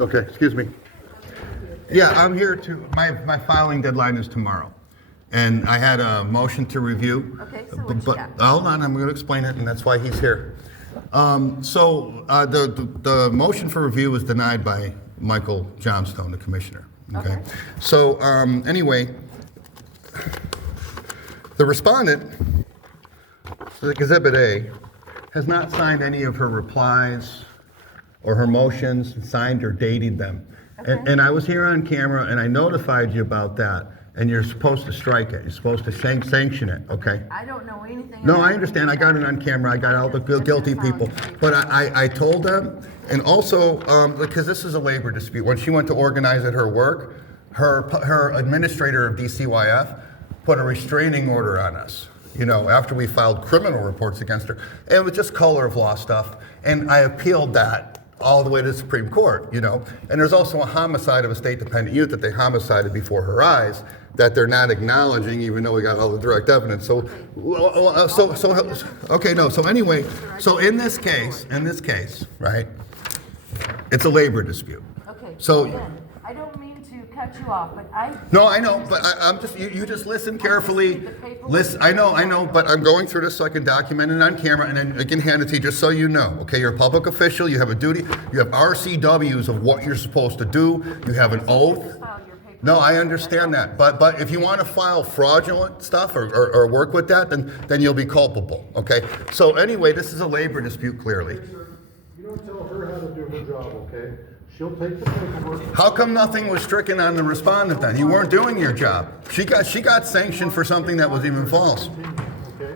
Okay, excuse me. Yeah, I'm here to, my filing deadline is tomorrow. And I had a motion to review. Okay, so what you but got? hold on, I'm going to explain it, and that's why he's here. The motion for review was denied by Michael Johnstone, the commissioner. Okay. So anyway, the respondent, Exhibit A, has not signed any of her replies or her motions, signed or dated them. And I was here on camera and I notified you about that, and you're supposed to strike it. You're supposed to sanction it, okay? I don't know anything. No, about I understand. I got it on camera. I got all the guilty people. But I told them, and also, because this is a labor dispute, when she went to organize at her work, her administrator of DCYF put a restraining order on us, you know, after we filed criminal reports against her. And it was just color of law stuff. And I appealed that all the way to the Supreme Court, you know. And there's also a homicide of a state-dependent youth that they homicided before her eyes that they're not acknowledging, even though we got all the direct evidence. So anyway, so in this case, right, it's a labor dispute. Okay, So, again, I don't mean to cut you off, but no, I know, but I'm just, you just listen carefully. Listen, I know, but I'm going through this so I can document it on camera, and then I can hand it to you just so you know. Okay, you're a public official, you have a duty, you have RCWs of what you're supposed to do, you have an oath. No, I understand that, but if you want to file fraudulent stuff or work with that, then you'll be culpable, okay? So anyway, this is a labor dispute, clearly. You don't tell her how to do her job, okay? She'll take the paperwork. How come nothing was stricken on the respondent then? You weren't doing your job. She got sanctioned for something that was even false. Okay?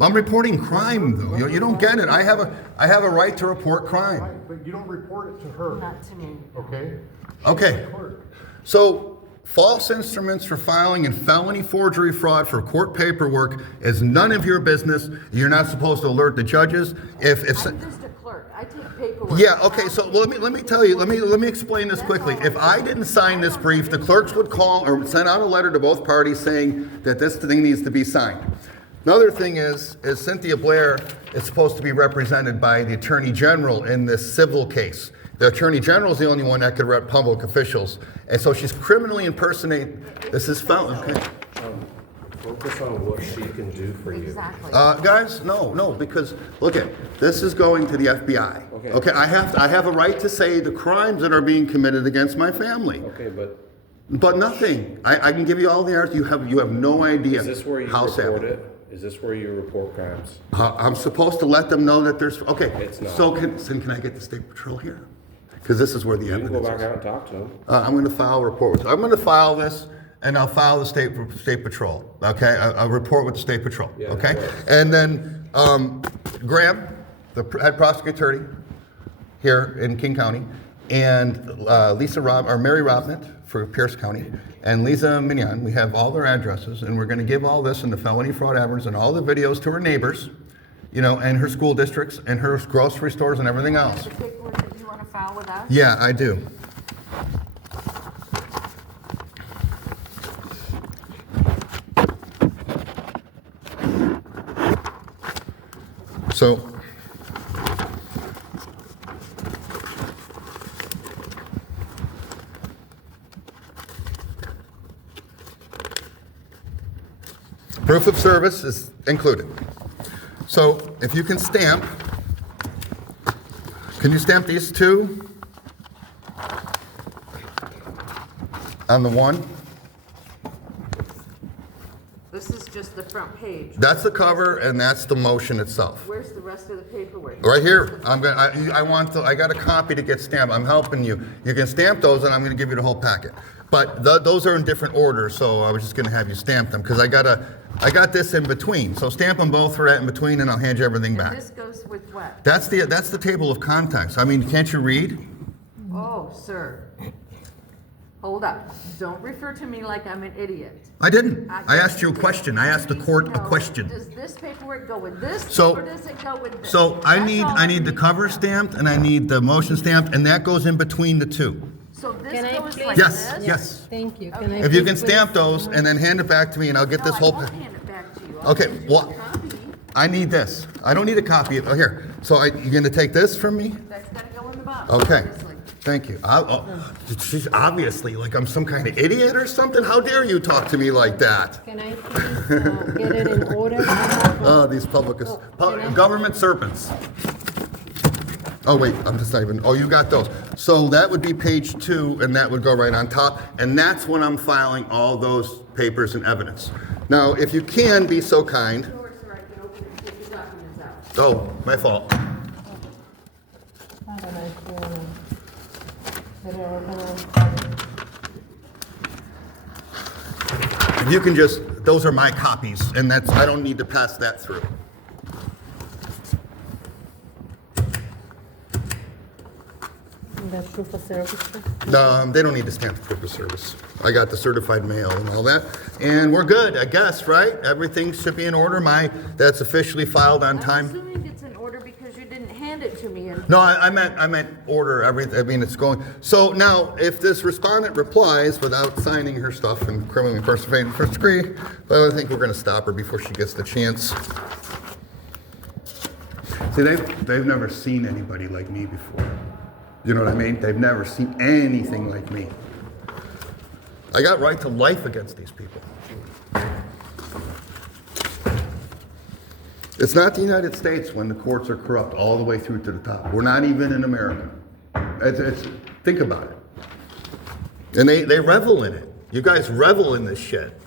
I'm reporting crime, though. You don't get it. I have a right to report crime. Right, but you don't report it to her, not to me. okay? Okay. Clerk. So, false instruments for filing and felony forgery fraud for court paperwork is none of your business. You're not supposed to alert the judges. I'm just a clerk. I take paperwork. Yeah, okay, so let me tell you, let me explain this quickly. If I didn't sign this brief, the clerks would call or send out a letter to both parties saying that this thing needs to be signed. Another thing is Cynthia Blair is supposed to be represented by the Attorney General in this civil case. The Attorney General is the only one that could rep public officials. And so she's criminally impersonating, this is felon, okay? Focus on what she can do for you. Exactly. Guys, no, because look at this is going to the FBI. Okay, I have a right to say the crimes that are being committed against my family. Okay, But nothing. I can give you all the answers. You have no idea. is this where you how report sad. it? Is this where you report crimes? I'm supposed to let them know that there's. Okay. It's not. So can I get the state patrol here? Because this is where the You can evidence go back is. out and talk to them. I'm going to file a report. I'm going to file this, and I'll file the state patrol. Okay, a report with the state patrol. Yeah, Okay, that works. and then Graham, the head prosecutor attorney here in King County, and Mary Robnett for Pierce County, and Lisa Mignon. We have all their addresses, and we're going to give all this and the felony fraud evidence and all the videos to her neighbors, you know, and her school districts and her grocery stores and everything else. The paperwork that you want to file with us? Yeah, I do. So, proof of service is included. So, if you can stamp, can you stamp these two on the one? This is just the front page. That's the cover, and that's the motion itself. Where's the rest of the paperwork? Right here. I got a copy to get stamped. I'm helping you. You can stamp those, and I'm going to give you the whole packet. But those are in different orders, so I was just going to have you stamp them because I got this in between. So stamp them both for that in between, and I'll hand you everything back. And this goes with what? That's the table of contents. I mean, can't you read? Oh, sir. Hold up. Don't refer to me like I'm an idiot. I didn't. I asked you a question. I asked the court a No. question. Does this paperwork go with this, So- or does it go with this? So I That's all need the cover stamped, and I need the motion stamped, and that goes in between the two. So this Can I goes please- like Yes, this? yes. Thank you. Okay. If you please can stamp put- those and then hand it back to me, and I'll get No, this I whole. won't hand it back to you. I'll Okay, send you well- a copy. I need this. I don't need a copy of. Oh, here. So you're going to take this from me? That's gotta go in the box. Okay. obviously. Thank you. She's obviously like I'm some kind of idiot or something. How dare you talk to me like that? Can I please get it in order? Oh, these government serpents. Oh wait, I'm just not even. Oh, you got those. So that would be page 2, and that would go right on top. And that's when I'm filing all those papers and evidence. Now, if you can be so kind. Sure, sir, I can open it, get the documents out. Oh, my fault. I don't know if you wanna get it organized. If you can just, those are my copies, and that's I don't need to pass that through. The proof of service. They don't need to stamp the proof of service. I got the certified mail and all that, and we're good, I guess, right? Everything should be in order. That's officially filed on I'm time. assuming it's in order because you didn't hand it to me and. No, I meant order everything. I mean, it's going. So now, if this respondent replies without signing her stuff and criminally impersonating first degree, well, I think we're going to stop her before she gets the chance. See, they've never seen anybody like me before. You know what I mean? They've never seen anything like me. I got right to life against these people. It's not the United States when the courts are corrupt all the way through to the top. We're not even in America. Think about it. And they revel in it. You guys revel in this shit.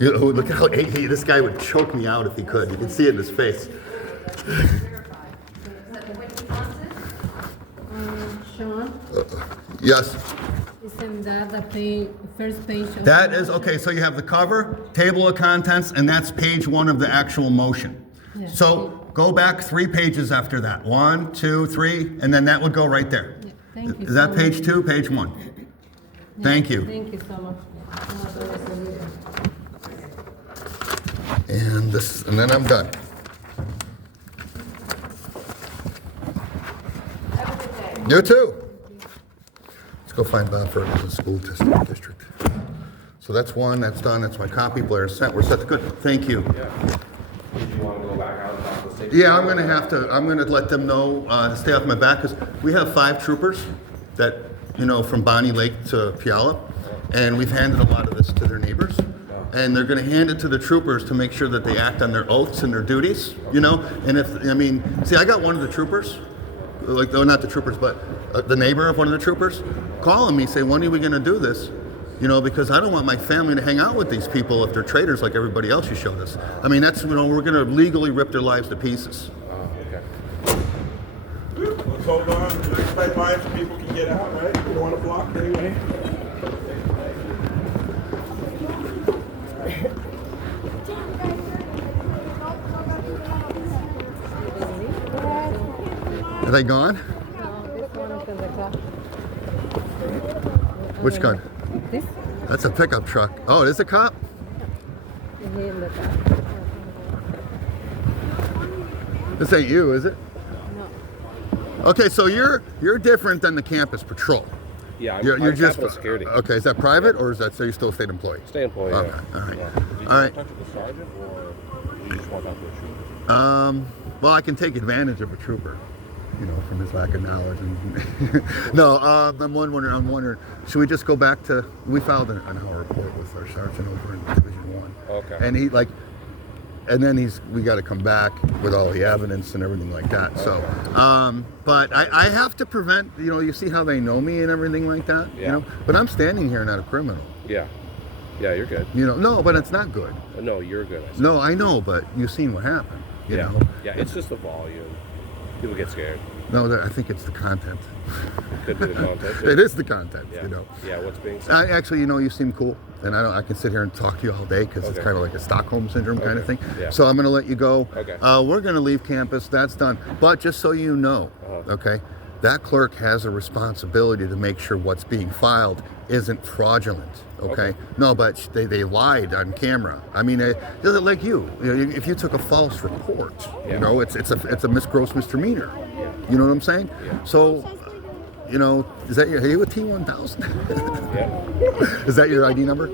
You know, look how this guy would choke me out if he could. You can see it in his face. Sean, Yes. isn't that the first page of That is, okay, so you have the cover, table of contents, and that's page 1 of the actual motion. Yeah. So go back 3 pages after that. 1, 2, 3, and then that would go right there. Yeah, thank you Is that so page much. 2, page 1? Thank you. Thank you so much. And then I'm done. You too. Let's go find Bob for the school district. So that's one, that's done, that's my copy. Blair's sent, we're set to good. Thank you. Did you want to go back out and talk to the state? Yeah, I'm gonna let them know to stay off my back, because we have 5 troopers that, from Bonnie Lake to Puyallup, and we've handed a lot of this to their neighbors. And they're gonna hand it to the troopers to make sure that they act on their oaths and their duties, and I got one of the troopers, not the troopers, but the neighbor of one of the troopers, calling me, say, when are we gonna do this? Because I don't want my family to hang out with these people if they're traitors like everybody else you showed us. I mean, that's, we're gonna legally rip their lives to pieces. Okay. Let's hold on. Next pipeline so people can get out, right? You don't want to block anyway. Are they gone? No, this one is in the car. Which gun? This That's a pickup truck. Oh, it is a cop? is here in the car. This ain't you, is it? No. Okay, so you're different than the campus patrol. Yeah, I'm You're just Capitol security. Okay, is that private or is that so you still state employee? Stay employee. Okay, Yeah. all right. Yeah. All right. Touch with the sergeant, or you just want out to a shooter? Well, I can take advantage of a trooper, from his lack of knowledge. And no, I'm wondering, should we just go back to? We filed an hour report with our sergeant over in Division 1. Okay. And we got to come back with all the evidence and everything like that. So, but I have to prevent. You see how they know me and everything like that. Yeah. But I'm standing here, not a criminal. Yeah. Yeah, you're good. No, but it's not good. No, you're good. I see. No, I know, but you've seen what happened. You Yeah. know. Yeah, it's just the volume. People get scared. No, I think it's the content. Could be the content. too. It is the content. Yeah. Yeah, what's being said. Actually, you seem cool, and I can sit here and talk to you all day because it's Okay. kind of like a Stockholm syndrome kind of Okay. thing. Yeah. So I'm going to let you go. Okay. We're going to leave campus. That's done. But just so you know, okay, that clerk has a responsibility to make sure what's being filed isn't fraudulent. Okay. No, but they lied on camera. I mean, like you. If you took a false report, Yeah. it's a gross misdemeanor. You know what I'm saying? Yeah. So, is that are you a T1000? Yeah. Is that your ID number?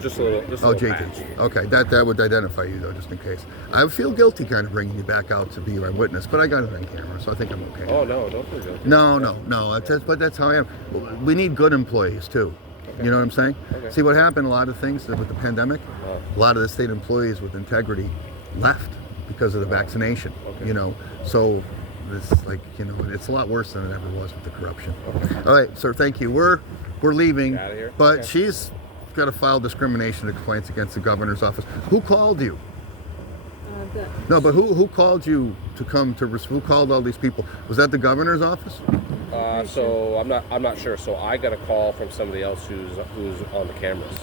Just a little. Just a Oh, little JT. patch. Okay, that would identify you though, just in case. I would feel guilty kind of bringing you back out to be my witness, but I got it on camera, so I think I'm okay. Oh no, don't feel guilty. No. But that's how I am. We need good employees too. You know what I'm saying? Okay. See what happened? A lot of things with the pandemic. A lot of the state employees with integrity left because of the vaccination. Okay. You know, so this like it's a lot worse than it ever was with the corruption. All right, sir. Thank you. We're leaving, Outta here? but Okay. she's got to file discrimination complaints against the governor's office. Who called you? No, but who called you to come to? Who called all these people? Was that the governor's office? So I'm not sure. So I got a call from somebody else who's on the cameras.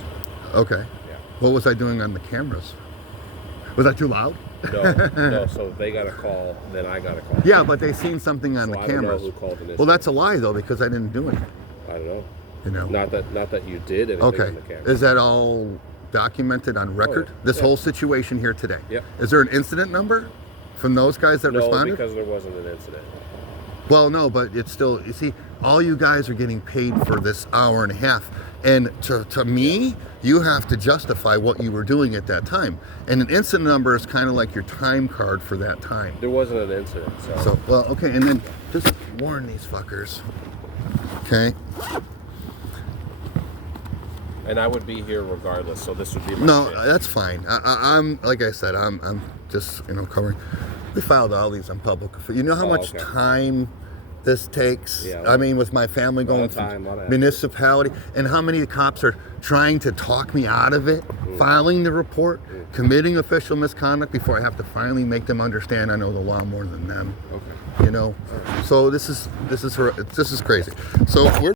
Okay. Yeah. What was I doing on the cameras? Was that too loud? No. So they got a call, then I got a call. Yeah, but they seen something on So the I don't know cameras. who called initially. Well, that's a lie though, because I didn't do anything. I don't know. You know. Not that you did anything Okay. on the camera. Is that all documented on record? yeah. This Yeah. whole situation here today. Yep. Is there an incident number from those guys that No, responded? because there wasn't an incident. Well, no, but it's still, you see, all you guys are getting paid for this hour and a half. And to me, you have to justify what you were doing at that time. And an incident number is kind of like your time card for that time. There wasn't an incident. So, well, okay, and then just warn these fuckers. Okay? And I would be here regardless. So this would be my No, chance. that's fine. I'm like I said, I'm just covering. We filed all these on public. You know how Oh, much okay. time this takes? Yeah. I mean, with my family Lot going of time, lot of from effort. municipality, and how many cops are trying to talk me out of it, filing the report, committing official misconduct before I have to finally make them understand I know the law more than them. Okay. You know, so this is crazy. So we're